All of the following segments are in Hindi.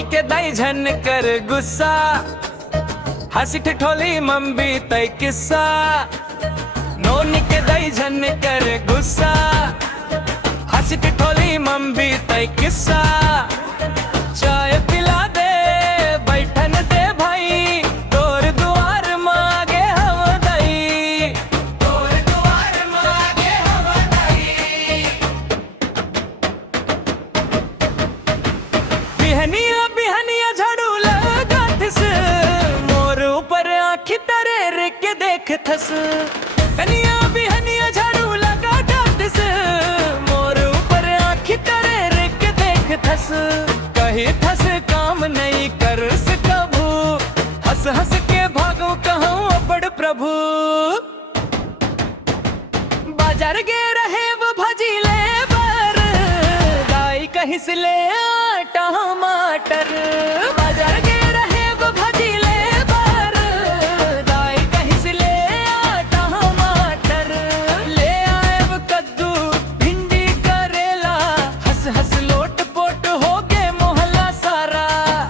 नोनी के दाई झन कर गुस्सा, हंसी ठिठोली मम्बी तय किस्सा। नोनी के दाई झन कर गुस्सा, हंसी ठिठोली मम्बी तय किस्सा। चाय पिला दे बैठन दे भाई, तोर दुआर मांगे हम दई, तोर दुआर मांगे हम दई। बिहनिया बिहनिया झाड़ू लगा थिस, मोर ऊपर आँखी तरे रे के देख थस। कनिया बिहनिया झाड़ू लगा थिस, मोर ऊपर आँखी तरे रे के देख थस। कही थस काम नहीं कर सकबू, हंस हंस के भागो कहूँ बड़ प्रभु। बाजार गे रहे वो भजी ले बर, दाई कहीं से ले टमाटर। बाजार गे रहे वो भजी ले बर, दाई कहीं से ले टमाटर। ले आए वो कद्दू भिंडी करेला, हंस हंस लोट पोट हो गे मोहल्ला सारा,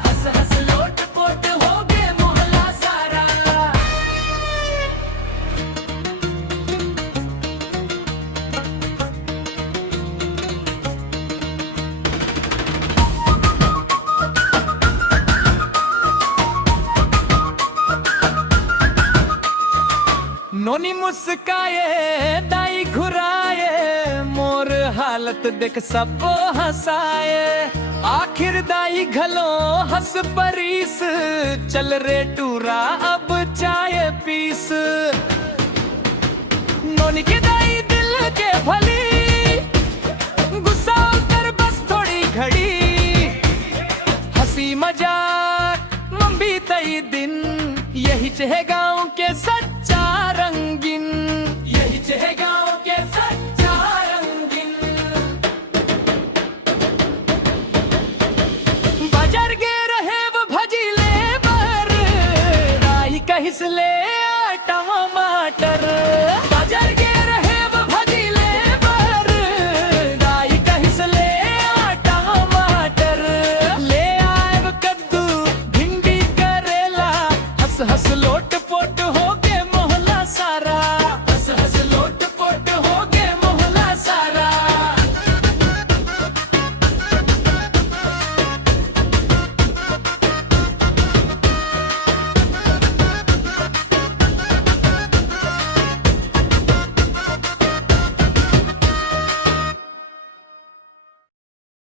हंस हंस लोट पोट हो गे मोहल्ला सारा। नोनी मुस्काए दाई घुराए, मोर हालत देख सबको हंसाए। आखिर दाई घलो हंस परीस, चल रे टूरा अब चाय पीस। नोनी के दाई दिल के भली, गुस्सा कर बस थोड़ी घड़ी। हंसी मजाक मम्बी तई दिन, यही चाहे गाँव के सच